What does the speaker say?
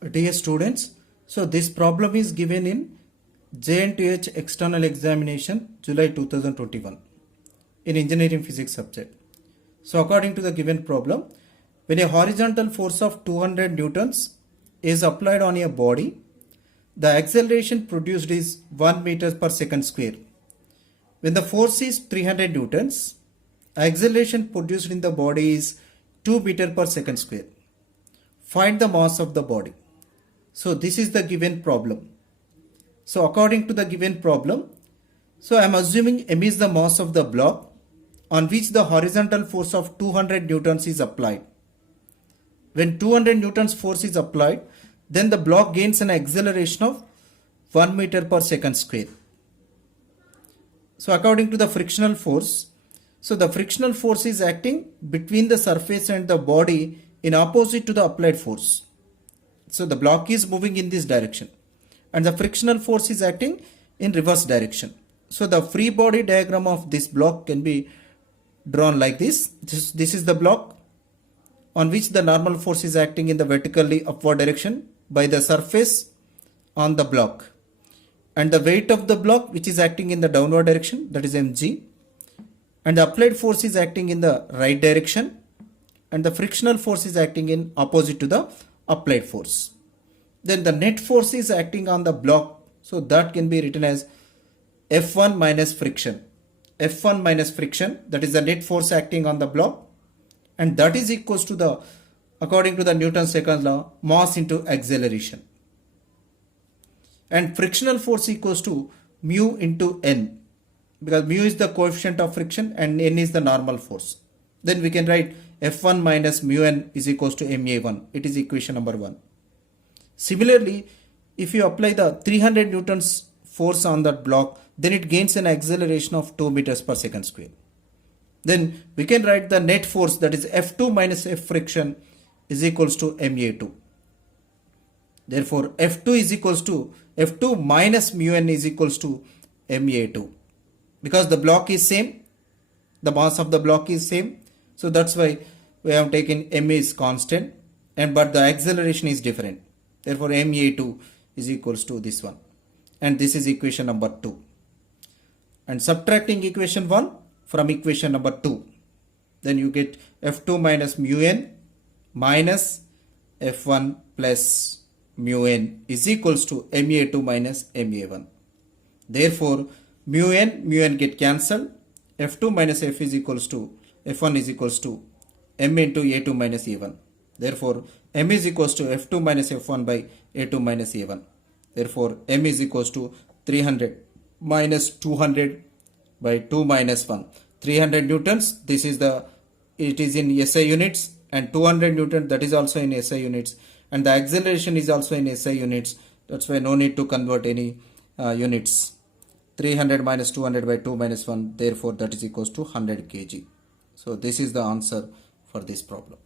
Dear students, so this problem is given in JNTUH External Examination July 2021 in Engineering Physics subject. So according to the given problem, when a horizontal force of 200 newtons is applied on a body, the acceleration produced is 1 meter per second square. When the force is 300 newtons, acceleration produced in the body is 2 meter per second square. Find the mass of the body. So this is the given problem. So according to the given problem, so I am assuming m is the mass of the block on which the horizontal force of 200 newtons is applied. When 200 newtons force is applied, then the block gains an acceleration of 1 meter per second square. So according to the frictional force, so the frictional force is acting between the surface and the body in opposite to the applied force. So the block is moving in this direction and the frictional force is acting in reverse direction. So the free body diagram of this block can be drawn like this. This is the block on which the normal force is acting in the vertically upward direction by the surface on the block, and the weight of the block which is acting in the downward direction, that is mg, and the applied force is acting in the right direction, and the frictional force is acting in opposite to the applied force. Then the net force is acting on the block, so that can be written as F1 minus friction. F1 minus friction, that is the net force acting on the block, and that is equals to the, according to the Newton's second law, mass into acceleration. And frictional force equals to mu into n, because mu is the coefficient of friction and n is the normal force. Then we can write F1 minus mu n is equals to ma1. It is equation number 1. Similarly, if you apply the 300 newtons force on that block, then it gains an acceleration of 2 meters per second square. Then we can write the net force, that is F2 minus F friction, is equals to ma2. Therefore, F2 is equals to F2 minus mu n is equals to ma2. Because the block is same, the mass of the block is same, so that's why we have taken m is constant, and but the acceleration is different. Therefore, ma2 is equals to this one, and this is equation number 2. And subtracting equation 1 from equation number 2, then you get F2 minus mu n minus F1 plus mu n is equals to ma2 minus ma1. Therefore, mu n get cancelled. F2 minus F is equals to F1 is equals to m into a2 minus a1. Therefore, m is equals to F2 minus F1 by a2 minus a1. Therefore, m is equals to 300 minus 200 by 2 minus 1. 300 newtons, this is the, it is in SI units, and 200 newtons, that is also in SI units, and the acceleration is also in SI units. That's why no need to convert any units. 300 minus 200 by 2 minus 1, therefore that is equals to 100 kg. So this is the answer for this problem.